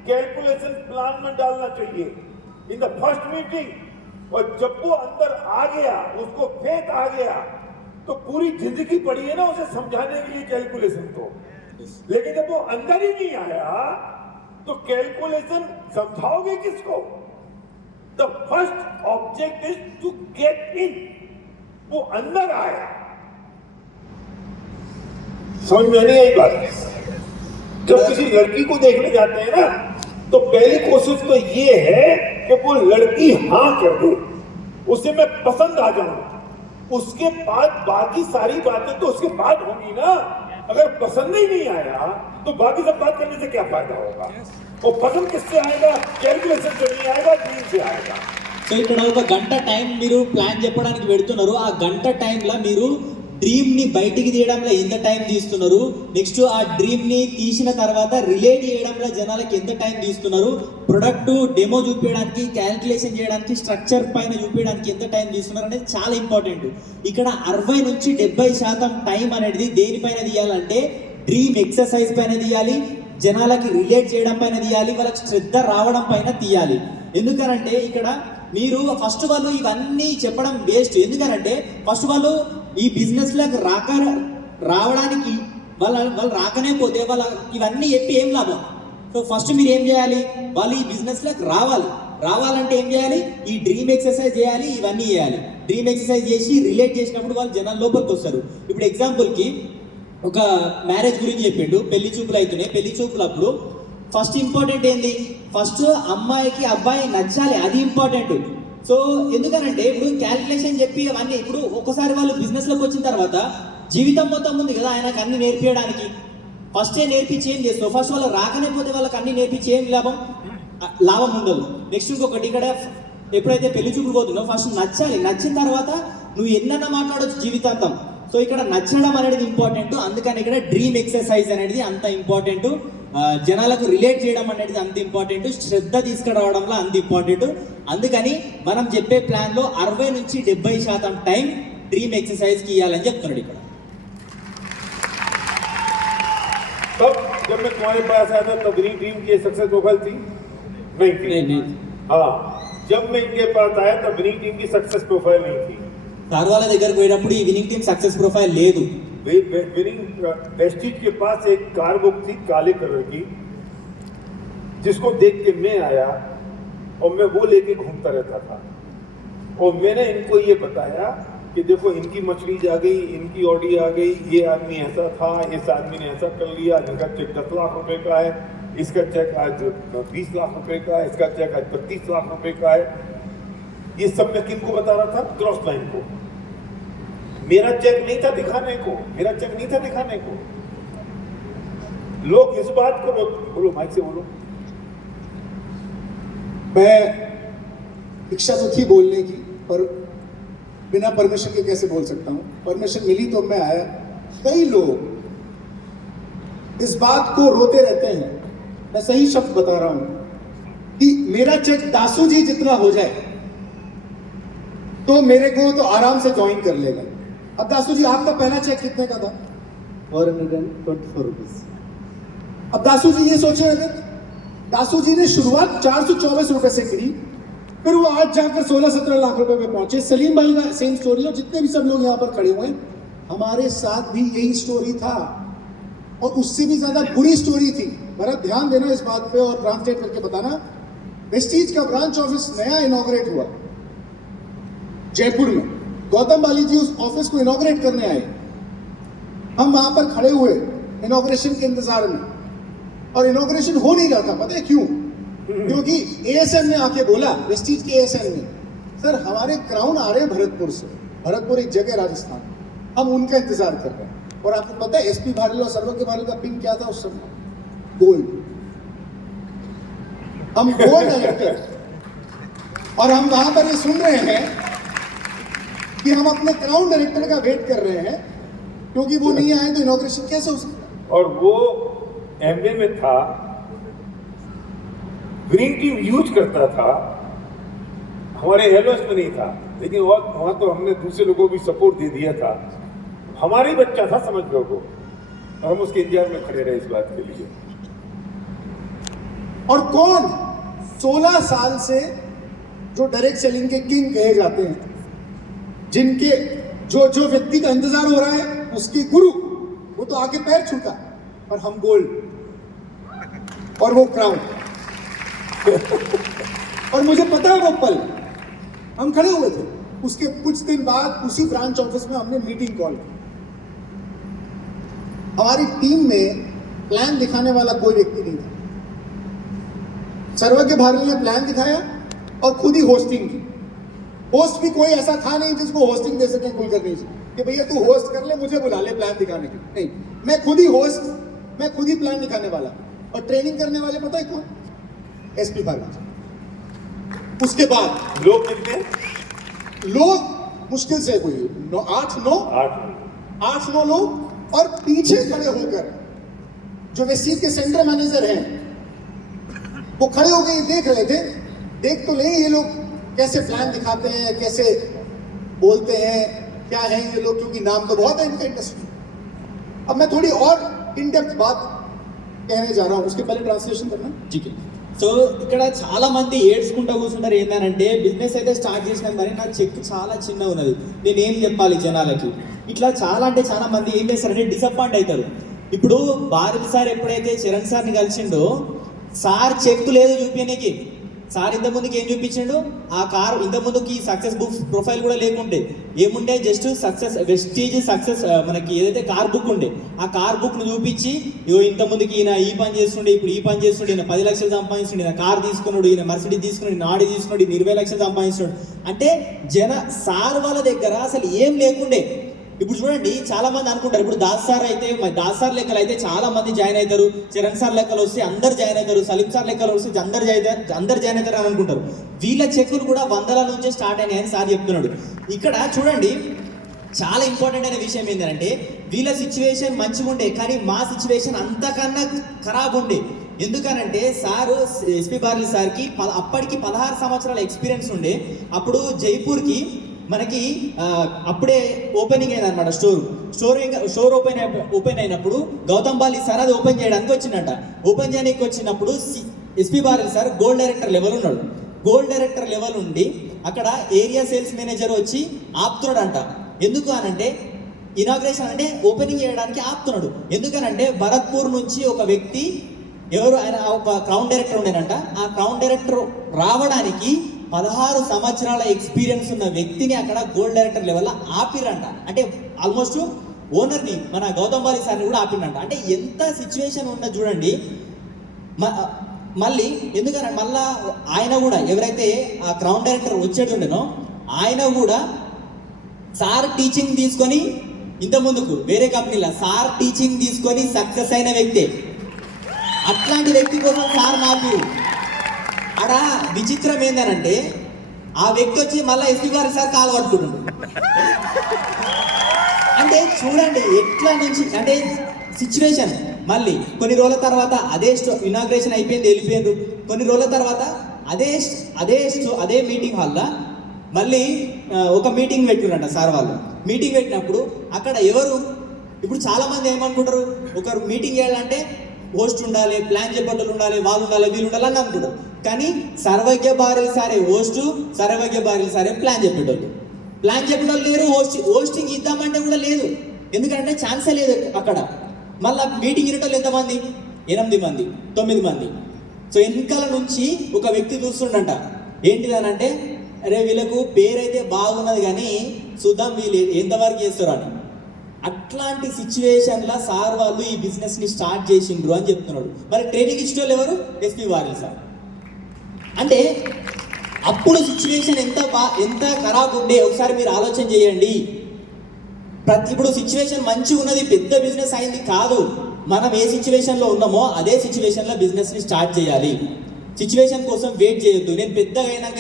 कैलकुलेशन प्लान में डालना चाहिए इन द फर्स्ट मीटिंग। और जब वो अंदर आ गया, उसको फेथ आ गया, तो पूरी जिंदगी पड़ी है ना उसे समझाने के लिए कैलकुलेशन को। लेकिन जब वो अंदर ही नहीं आया तो कैलकुलेशन समझाओगे किसको? The first object is to get in. वो अंदर आया, समझ में नहीं आई बात? जब किसी लड़की को देखने जाते हैं ना, तो पहली कोशिश तो ये है कि वो लड़की हाँ कर दे, उसे मैं पसंद आ जाऊं। उसके बाद बाकी सारी बातें तो उसके बाद होंगी ना। अगर पसंद ही नहीं आया तो बाकी सब बात करने से क्या फायदा होगा? वो पसंद किससे आएगा? कैलकुलेशन से नहीं आएगा, ड्रीम से आएगा। సో ఇక్కడ ఒక గంట టైం మీరు ప్లాన్ చెప్పడానికి పెడుతున్నారు. ఆ గంట టైంలో మీరు డ్రీమ్ని బయటికి తీయడంలో ఎంత టైం తీస్తున్నారు, నెక్స్ట్ ఆ డ్రీమ్ని తీసిన తర్వాత రిలేట్ చేయడంలో జనాలకి ఎంత టైం తీస్తున్నారు, ప్రొడక్ట్ డెమో చూపించడానికి, క్యాల్కులేషన్ చేయడానికి, స్ట్రక్చర్ పైన చూపించడానికి ఎంత టైం తీస్తున్నారు అనేది చాలా ఇంపార్టెంట్. ఇక్కడ 60 నుంచి 70% టైం అనేది దేనిపైన తీయాలంటే డ్రీమ్ ఎక్సర్సైజ్ పైన తీయాలి, జనాలకి రిలేట్ చేయడం పైన తీయాలి, వాళ్ళకి శ్రద్ధ రావడం పైన తీయాలి. ఎందుకనంటే ఇక్కడ మీరు ఫస్ట్ వాళ్ళు ఇవన్నీ చెప్పడం వేస్ట్. ఎందుకనంటే ఫస్ట్ వాళ్ళు ఈ బిజినెస్లోకి రావడానికి వాళ్ళు రాకనే పోతే వాళ్ళ ఇవన్నీ చెప్పి ఏం లాభం? సో ఫస్ట్ మీరు ఏం చేయాలి? వాళ్ళు ఈ బిజినెస్లోకి రావాలంటే ఏం చేయాలి? ఈ డ్రీమ్ ఎక్సర్సైజ్ చేయాలి, ఇవన్నీ చేయాలి. డ్రీమ్ ఎక్సర్సైజ్ చేసి రిలేట్ చేసినప్పుడు వాళ్ళు జనాల లోపలికి వస్తారు. ఇప్పుడు ఎగ్జాంపుల్కి ఒక మ్యారేజ్ గురించి చెప్పిండు, పెళ్లి చూపులు అవుతున్నాయి. పెళ్లి చూపులు అప్పుడు ఫస్ట్ ఇంపార్టెంట్ ఏంది? ఫస్ట్ అమ్మాయికి అబ్బాయి నచ్చాలి, అది ఇంపార్టెంట్. సో ఎందుకనంటే ఇప్పుడు క్యాల్కులేషన్ చెప్పి అవన్నీ ఇప్పుడు ఒకసారి వాళ్ళు బిజినెస్లోకి వచ్చిన తర్వాత జీవితం మొత్తం ఉంది కదా ఆయనకు అన్ని నేర్పించడానికి. ఫస్టే నేర్పించి ఏం చేస్తావు? ఫస్ట్ వాళ్ళు రాకనే పోతే వాళ్ళకి అన్ని నేర్పించి ఏం లాభం ఉండదు. నెక్స్ట్ ఇంకొకటి, ఇక్కడ ఎప్పుడైతే పెళ్లి చూపులు పోతున్నావు ఫస్ట్ నచ్చాలి. నచ్చిన తర్వాత నువ్వు ఎన్నన్నా మాట్లాడవచ్చు జీవితాంతం. సో ఇక్కడ నచ్చడం అనేది ఇంపార్టెంట్. అందుకని ఇక్కడ డ్రీమ్ ఎక్సర్సైజ్ అనేది అంత ఇంపార్టెంట్, జనాలకు రిలేట్ చేయడం అనేది అంత ఇంపార్టెంట్, శ్రద్ధ తీసుకురావడంలో అంత ఇంపార్టెంట్. అందుకని మనం చెప్పే ప్లాన్లో 60 నుంచి 70% టైం డ్రీమ్ ఎక్సర్సైజ్కి ఇవ్వాలని చెప్తున్నాడు ఇక్కడ. तब जब मैं तुम्हारे पास आया था तब ड्रीम की सक्सेस प्रोफाइल थी? नहीं थी। हाँ, जब मैं इनके पास आया तब विनिंग टीम की सक्सेस प्रोफाइल नहीं थी। సార్ వాళ్ళ దగ్గరకు పోయినప్పుడు ఈ వినింగ్ టీమ్ సక్సెస్ ప్రొఫైల్ లేదు. विनिंग वेस्टिज के पास एक कार बुक थी काले कलर की, जिसको देख के मैं आया और मैं वो लेके घूमता रहता था। और मैंने इनको ये बताया कि देखो इनकी मछली आ गई, इनकी ऑडी आ गई, ये आदमी ऐसा था, इस आदमी ने ऐसा कर लिया, जिनका चेक 10 लाख रुपए का है, इसका चेक आज 20 लाख रुपए का है, इसका चेक आज 32 लाख रुपए का है। ये सब मैं किनको बता रहा था? क्रॉस लाइन को। मेरा चेक नहीं था दिखाने को, लोग इस बात को बोलो, माइक से बोलो। मैं इच्छा तो थी बोलने की, पर बिना परमिशन के कैसे बोल सकता हूँ? परमिशन मिली तो मैं आया। कई लोग इस बात को रोते रहते हैं, मैं सही शब्द बता रहा हूँ, कि मेरा चेक दासू जी जितना हो जाए तो मेरे को तो आराम से ज्वाइन कर लेगा। अब दासू जी आपका पहला चेक कितने का था? 424 रुपीज। अब दासू जी ये सोचे अगर दासू जी ने शुरुआत 424 रुपए से करी, फिर वो आज जाकर 16-17 लाख रुपए पे पहुंचे। सलीम भाई का सेम स्टोरी, और जितने भी सब लोग यहाँ पर खड़े हुए हैं, हमारे साथ भी यही स्टोरी था, और उससे भी ज्यादा बुरी स्टोरी थी। भरत ध्यान देना इस बात पे और ट्रांसलेट करके बताना। वेस्टीज का ब्रांच ऑफिस नया इनॉग्रेट हुआ जयपुर में, गौतम बाली जी उस ऑफिस को इनॉग्रेट करने आए, हम वहां पर खड़े हुए इनॉग्रेशन के इंतजार में, और इनॉग्रेशन हो नहीं रहा था। पता है क्यों? क्योंकि एएसएन ने आके बोला, वेस्टीज के एएसएन ने, सर हमारे क्राउन आ रहे हैं भरतपुर से, भरतपुर एक जगह राजस्थान, हम उनका इंतजार कर रहे हैं। और आपको पता है एसपी भारल और सर्वज्ञ भारल का पिन क्या था उस समय? गोल्ड। हम गोल्ड डायरेक्टर, और हम वहां पर ये सुन रहे हैं कि हम अपने क्राउन डायरेक्टर का वेट कर रहे हैं, क्योंकि वो नहीं आए तो इनॉग्रेशन कैसे हो सकता? और वो एमवे में था, ग्रीन टी यूज करता था, हमारे एलओएस में नहीं था, लेकिन वहां तो हमने दूसरे लोगों को भी सपोर्ट दे दिया था। हमारा ही बच्चा था समझ लो को, और हम उसके इंतजार में खड़े रहे इस बात के लिए। और कौन 16 साल से जो डायरेक्ट सेलिंग के किंग कहे जाते हैं, जिनके जो व्यक्ति का इंतजार हो रहा है उसके गुरु, वो तो आके पैर छूटा, और हम गोल्ड और वो क्राउन। और मुझे पता है वो पल हम खड़े हुए थे। उसके कुछ दिन बाद उसी ब्रांच ऑफिस में हमने मीटिंग कॉल की। हमारी टीम में प्लान दिखाने वाला कोई व्यक्ति नहीं था। सर्वज्ञ भारल ने प्लान दिखाया और खुद ही होस्टिंग की। होस्ट भी कोई ऐसा था नहीं जिसको होस्टिंग दे सके कुलकर्णी जी कि भैया तू होस्ट कर ले, मुझे बुला ले प्लान दिखाने के लिए। नहीं, मैं खुद ही होस्ट, मैं खुद ही प्लान दिखाने वाला, और ट्रेनिंग करने वाले पता है कौन? एसपी भारल। उसके बाद लोग कितने? लोग मुश्किल से कोई 8-9 लोग, और पीछे खड़े होकर जो वेस्टीज के सेंटर मैनेजर हैं वो खड़े होकर ये देख रहे थे। देख तो ले ये लोग कैसे प्लान दिखाते हैं, कैसे बोलते हैं, क्या है ये लोग, क्योंकि नाम तो बहुत है इनका इंडस्ट्री। अब मैं थोड़ी और इन डेप्थ बात कहने जा रहा हूं, उसके पहले ट्रांसलेशन करना। ठीक है. సో ఇక్కడ చాలా మంది ఏడ్చుకుంటా కూర్చుంటారు. ఏంటంటే బిజినెస్ అయితే స్టార్ట్ చేసినాం కానీ నా చెక్ చాలా చిన్నగా ఉన్నది, నేను ఏం చెప్పాలి జనాలకి. ఇట్లా చాలా అంటే చాలా మంది ఏం చేస్తారంటే డిసప్పాయింట్ అవుతారు. ఇప్పుడు భారతి సార్ ఎప్పుడైతే చరణ్ సార్ని కలిసిండో, సార్ చెక్ లేదు చూపించడానికి. సార్ ఇంతకుముందుకి ఏం చూపించిండు? ఆ కార్ ఇంతకుముందుకి సక్సెస్ బుక్ ప్రొఫైల్ కూడా లేకుండే, ఏముండే జస్ట్ సక్సెస్ వెస్టీజ్ సక్సెస్ మనకి ఏదైతే కార్ బుక్ ఉండే ఆ కార్ బుక్ను చూపించి, ఇగో ఇంతకుముందుకి ఈయన ఈ పని చేస్తుండే, ఇప్పుడు ఈ పని చేస్తుండే, ఈయన 10 లక్షలు సంపాదిస్తుండే, ఈయన కార్ తీసుకున్నాడు, ఈయన మర్సిడీస్ తీసుకున్నాడు, ఈయన ఆడి తీసుకున్నాడు, ఈయన 20 లక్షలు సంపాదిస్తున్నాడు. అంటే సార్ వాళ్ళ దగ్గర అసలు ఏం లేకుండే. ఇప్పుడు చూడండి చాలా మంది అనుకుంటారు, ఇప్పుడు దాస్ సార్ అయితే దాస్ సార్ లెక్కలు అయితే చాలా మంది జాయిన్ అవుతారు, చరణ్ సార్ లెక్కలు వస్తే అందరు జాయిన్ అవుతారు, సలీం సార్ లెక్కలు వస్తే అందరు జాయిన్ అవుతారు అని అనుకుంటారు. వీళ్ళ చెక్కులు కూడా 100ల నుంచే స్టార్ట్ అయినాయి అని సార్ చెప్తున్నాడు. ఇక్కడ చూడండి చాలా ఇంపార్టెంట్ అయిన విషయం ఏంటంటే, వీళ్ళ సిచ్యువేషన్ మంచిగా ఉండే కానీ మా సిచ్యువేషన్ అంతకన్నా ఖరాబ్ ఉండే. ఎందుకనంటే సారు ఎస్పీ భారతి సార్కి అప్పటికి 16 సంవత్సరాల ఎక్స్పీరియన్స్ ఉండే. అప్పుడు జైపూర్కి మనకి అప్పుడే ఓపెనింగ్ అయింది అనమాట స్టోర్ ఓపెన్ అయినప్పుడు గౌతమ్ బాలి సార్ అది ఓపెన్ చేయడానికి వచ్చిందంట. ఓపెన్ చేయడానికి వచ్చినప్పుడు SP Bharati sir gold director level ఉన్నాడు. గోల్డ్ డైరెక్టర్ లెవెల్ ఉండి అక్కడ ఏరియా సేల్స్ మేనేజర్ వచ్చి ఆపుతున్నాడు అంట. ఎందుకు అనంటే ఇనాగ్రేషన్ అంటే ఓపెనింగ్ చేయడానికి ఆపుతున్నాడు. ఎందుకనంటే భరత్పూర్ నుంచి ఒక వ్యక్తి ఎవరు ఆయన ఒక క్రౌన్ డైరెక్టర్ ఉండేనంట. ఆ క్రౌన్ డైరెక్టర్ రావడానికి 16 సంవత్సరాల ఎక్స్పీరియన్స్ ఉన్న వ్యక్తిని అక్కడ గోల్డ్ డైరెక్టర్ లెవెల్లో ఆపిరంట. అంటే ఆల్మోస్ట్ ఓనర్ని మన గౌతమ్ బాలి సార్ని కూడా ఆపిరంట. అంటే ఎంత సిచ్యువేషన్ ఉందో చూడండి. మళ్ళీ ఎందుకని మళ్ళా ఆయన కూడా ఎవరైతే ఆ క్రౌన్ డైరెక్టర్ వచ్చేటుండేనో ఆయన కూడా సార్ టీచింగ్ తీసుకొని ఇంతకుముందుకు వేరే కంపెనీలో సార్ టీచింగ్ తీసుకొని సక్సెస్ అయిన వ్యక్తే. అట్లాంటి వ్యక్తి కోసం సార్ మాకు అక్కడ విచిత్రం ఏందనంటే ఆ వ్యక్తి వచ్చి మళ్ళీ ఎస్పీ గారి సార్ కాలు పట్టుకుంటుండు. అంటే చూడండి ఎట్లా నుంచి అంటే సిచ్యువేషన్. మళ్ళీ కొన్ని రోజుల తర్వాత ఇనాగ్రేషన్ అయిపోయింది, వెళ్ళిపోయారు. కొన్ని రోజుల తర్వాత అదే మీటింగ్ హాల్లో మళ్ళీ ఒక మీటింగ్ పెట్టుకున్నారంట సార్ వాళ్ళు. మీటింగ్ పెట్టినప్పుడు అక్కడ ఎవరు ఇప్పుడు చాలా మంది ఏమనుకుంటారు, ఒకరు మీటింగ్ చేయాలంటే హోస్ట్ ఉండాలి, ప్లాన్ చెప్పేటోళ్ళు ఉండాలి, వాళ్ళు ఉండాలి, వీళ్ళు ఉండాలి అని అనుకుంటారు. కానీ సర్వజ్ఞ బారెల్ సారే హోస్ట్, సర్వజ్ఞ బారెల్ సారే ప్లాన్ చెప్పేటోళ్ళు. ప్లాన్ చెప్పేటోళ్ళు లేరు, హోస్టింగ్ ఇద్దామంటే కూడా లేదు, ఎందుకంటే ఛాన్సే లేదు అక్కడ. మళ్ళీ మీటింగ్ వినేటోళ్ళు ఎంతమంది? 8 మంది 9 మంది. సో వెనకాల నుంచి ఒక వ్యక్తి చూస్తుండంట, ఏంటిదనంటే అరే వీళ్ళకు పేరైతే బాగున్నది కానీ చూద్దాం వీళ్ళు ఎంతవరకు చేస్తారు అని. అట్లాంటి సిచ్యువేషన్లో సార్ వాళ్ళు ఈ బిజినెస్ని స్టార్ట్ చేసిండ్రు అని చెప్తున్నాడు. మరి ట్రైనింగ్ ఇచ్చిన వాళ్ళు ఎవరు? ఎస్పీ వారెల్ సార్. అంటే అప్పుడు సిచ్యువేషన్ ఎంత ఖరాబ్ ఉండే ఒకసారి మీరు ఆలోచన చేయండి. ఇప్పుడు సిచ్యువేషన్ మంచిగా ఉన్నది, పెద్ద బిజినెస్ అయింది కాదు, మనం ఏ సిచ్యువేషన్లో ఉన్నామో అదే సిచ్యువేషన్లో బిజినెస్ని స్టార్ట్ చేయాలి. సిచ్యువేషన్ కోసం వెయిట్ చేయొద్దు. నేను పెద్దగా అయినాక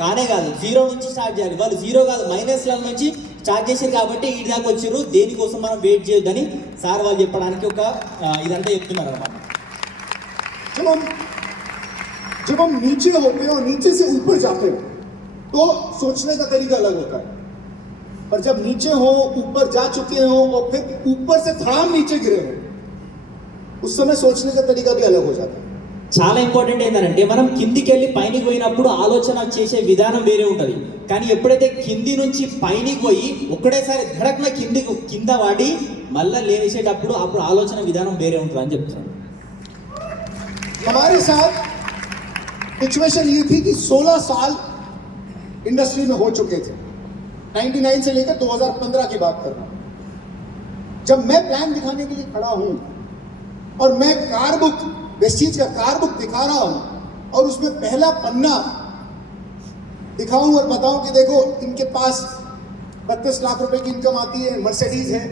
కానే కాదు, జీరో నుంచి స్టార్ట్ చేయాలి. వాళ్ళు జీరో కాదు మైనస్ల నుంచి స్టార్ట్ చేశారు కాబట్టి ఈ దాకా వచ్చారు. దేనికోసం మనం వెయిట్ చేయొద్దని సార్ వాళ్ళు చెప్పడానికి ఒక ఇదంతా చెప్తున్నారు అన్నమాట. जब हम नीचे होते हैं और नीचे से ऊपर जाते हैं तो सोचने का तरीका अलग होता है, पर जब नीचे हो, ऊपर जा चुके हो और फिर ऊपर से थड़ाम नीचे गिरे हो, उस समय सोचने का तरीका भी अलग हो जाता है. చాలా ఇంపార్టెంట్ ఏంటంటే మనం కిందికి వెళ్ళి పైకి పోయినప్పుడు ఆలోచన చేసే విధానం వేరే ఉంటుంది. కానీ ఎప్పుడైతే కింది నుంచి పైకి పోయి ఒక్కడేసారి ధడక్న కింద వాడి మళ్ళీ లేవేసేటప్పుడు అప్పుడు ఆలోచన విధానం వేరే ఉంటుంది అని చెప్తున్నాను. हमारे साथ सिचुएशन ये थी कि 16 साल इंडस्ट्री में हो चुके थे, 99 से लेकर 2015 की बात कर रहा हूं. जब मैं प्लान दिखाने के लिए खड़ा हूं और मैं कार बुक, वेस्टीज का कार बुक दिखा रहा हूं और उसमें पहला पन्ना दिखाऊं और बताऊं कि देखो इनके पास 32 लाख रुपए की इनकम आती है, मर्सिडीज है,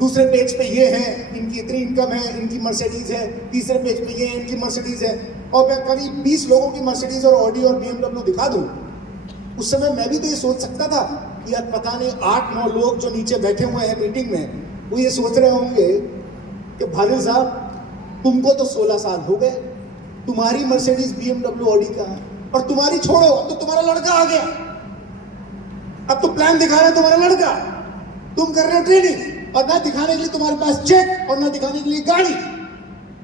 दूसरे पेज पे ये है, इनकी इतनी इनकम है, इनकी मर्सिडीज है, तीसरे पेज पे ये है, इनकी मर्सिडीज है, और मैं करीब 20 लोगों की मर्सिडीज और ऑडी और BMW दिखा दूं. उस समय मैं भी तो ये सोच सकता था कि यार पता नहीं 8-9 लोग जो नीचे बैठे हुए हैं मीटिंग में, वो ये सोच रहे होंगे कि भालिल साहब तुमको तो 16 साल हो गए, तुम्हारी मर्सिडीज BMW ऑडी का है, और तुम्हारी छोड़ो अब तो तुम्हारा लड़का आ गया, अब तो प्लान दिखा रहे तुम्हारा लड़का, तुम कर रहे हो ट्रेनिंग, और ना दिखाने के लिए तुम्हारे पास चेक और ना दिखाने के लिए गाड़ी.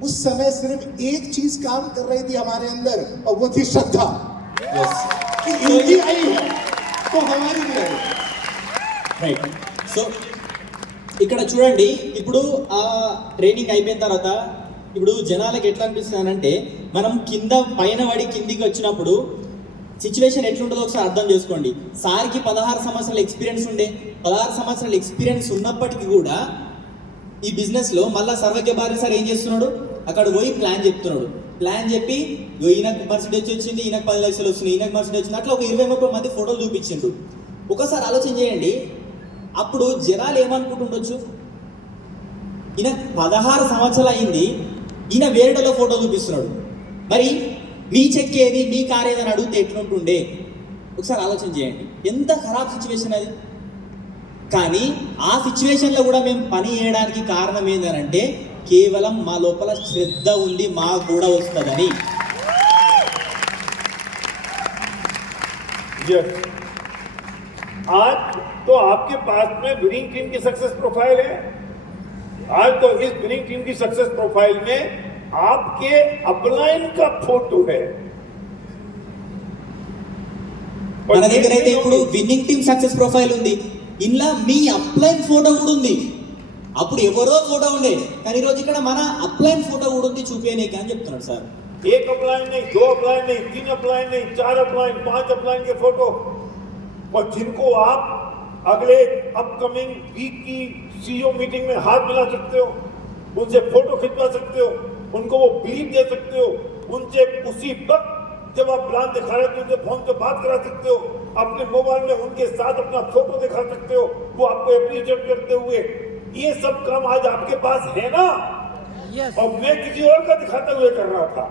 उस समय सिर्फ एक चीज काम कर रही थी हमारे अंदर और वो थी श्रद्धा. कि इनकी आई है तो हमारी भी आई. రైట్. సో ఇక్కడ చూడండి, ఇప్పుడు ఆ ట్రైనింగ్ అయిపోయిన తర్వాత ఇప్పుడు జనాలకు ఎట్లా అనిపిస్తుంది అంటే మనం పైన పడి కిందికి వచ్చినప్పుడు సిచ్యువేషన్ ఎట్లుంటుందో ఒకసారి అర్థం చేసుకోండి. సార్కి 16 సంవత్సరాల ఎక్స్పీరియన్స్ ఉండే, 16 సంవత్సరాల ఎక్స్పీరియన్స్ ఉన్నప్పటికీ కూడా ఈ బిజినెస్లో మళ్ళీ సర్వజ్ఞ బారెల్ సార్ ఏం చేస్తున్నాడు, అక్కడ పోయి ప్లాన్ చెప్తున్నాడు. ప్లాన్ చెప్పి ఈయనకు మర్సిడీస్ వచ్చింది, ఈయనకు 10 లక్షలు వస్తున్నాయి, ఈయనకు మర్సిడీస్ వచ్చింది, అట్లా ఒక 20-30 మంది ఫోటోలు చూపించిండు. ఒకసారి ఆలోచన చేయండి, అప్పుడు జనాలు ఏమనుకుంటుండొచ్చు, ఈయన 16 సంవత్సరాలు అయింది, ఈయన వేరేలో ఫోటో చూపిస్తున్నాడు, మరి మీ చెక్ ఏది, మీ కార్ ఏదని అడిగితే ఎట్లుంటుండే. ఒకసారి ఆలోచన చేయండి, ఎంత ఖరాబ్ సిచ్యువేషన్ అది. కానీ ఆ సిచ్యువేషన్లో కూడా మేము పని చేయడానికి కారణం ఏంటంటే కేవలం మా లోపల శ్రద్ధ ఉంది, మాకు కూడా వస్తుందని. आज तो आपके पास में विनिंग टीम की सक्सेस प्रोफाइल है. आज तो इस विनिंग टीम की सक्सेस प्रोफाइल में आपके अपलाइन का फोटो है. మన దగ్గర అయితే ఇప్పుడు విన్నింగ్ టీమ్ సక్సెస్ ప్రొఫైల్ ఉంది, ఇంట్లో మీ అప్లైన్ ఫోటో కూడా ఉంది. అప్పుడు ఎవరో ఫోటో ఉండే, కానీ ఈరోజు ఇక్కడ మన అప్లైన్ ఫోటో కూడా ఉంది, చూపేయనీకి అని చెప్తున్నాడు సార్. एक अपलाइन नहीं, 2 अपलाइन नहीं, 3 अपलाइन नहीं, 4 अपलाइन, 5 अपलाइन के फोटो, और जिनको आप अगले अपकमिंग वीक की सीईओ मीटिंग में हाथ मिला सकते हो, उनसे फोटो खिंचवा सकते हो, उनको वो ब्रीफ दे सकते हो, उनसे उसी वक्त जब आप प्लान दिखा रहे हो तो उनसे फोन पे बात करा सकते हो, अपने मोबाइल में उनके साथ अपना फोटो दिखा सकते हो, वो आपको अप्रिशिएट करते हुए. ये सब काम आज आपके पास है ना. और मैं किसी और का दिखाते हुए कर रहा था,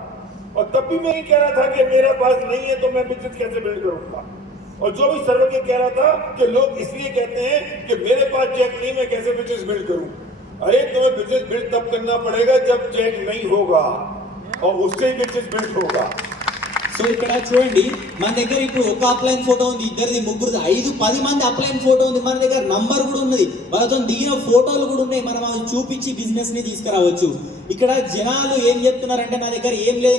और तब भी मैं ये कह रहा था कि मेरे पास नहीं है तो मैं बिजनेस कैसे बिल्ड करूंगा. और जो भी सर्वज्ञ कह रहा था कि लोग इसलिए कहते हैं कि मेरे पास चेक नहीं, मैं कैसे बिजनेस बिल्ड करूं. अरे तुम्हें बिजनेस बिल्ड तब करना पड़ेगा जब चेक नहीं होगा, और उससे ही बिजनेस बिल्ड होगा. సో ఇక్కడ చూడండి, మన దగ్గర ఇప్పుడు ఒక అప్లైన్ ఫోటో ఉంది, ఇద్దరిది, ముగ్గురిది, 5-10 మంది అప్లైన్ ఫోటో ఉంది, మన దగ్గర నంబర్ కూడా ఉన్నది, వాళ్ళతో దిగిన ఫోటోలు కూడా ఉన్నాయి, మనం అవి చూపించి బిజినెస్ ని తీసుకురావచ్చు. ఇక్కడ జనాలు ఏం చెప్తున్నారంటే నా దగ్గర ఏం లేదు